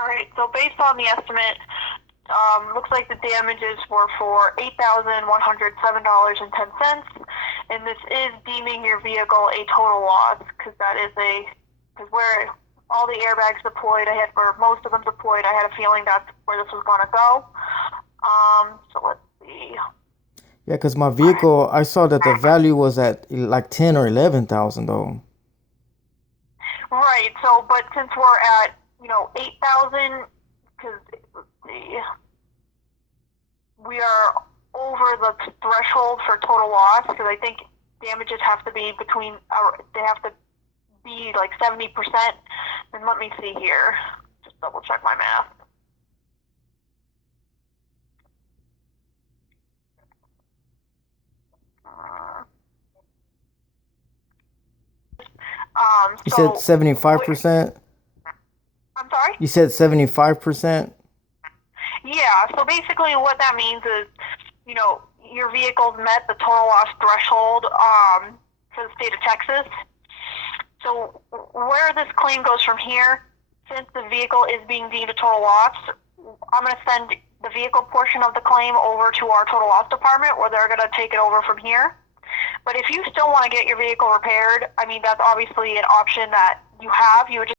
All right, so based on the estimate, looks like the damages were for $8,107.10, and this is deeming your vehicle a total loss because where all the airbags deployed, or most of them deployed, I had a feeling that's where this was going to go. So let's see. Yeah, because my vehicle, I saw that the value was at like 10 or 11,000 though. Right. So, but since we're at 8,000, because let's see, we are over the threshold for total loss because I think damages have to be they have to be like 70%. And let me see here. Just double check my math. You said So 75%? I'm sorry? You said 75%? Yeah, so basically what that means is, your vehicle's met the total loss threshold for the state of Texas. So where this claim goes from here, since the vehicle is being deemed a total loss, I'm going to send the vehicle portion of the claim over to our total loss department where they're going to take it over from here. But if you still want to get your vehicle repaired, I mean, that's obviously an option that you have. You would just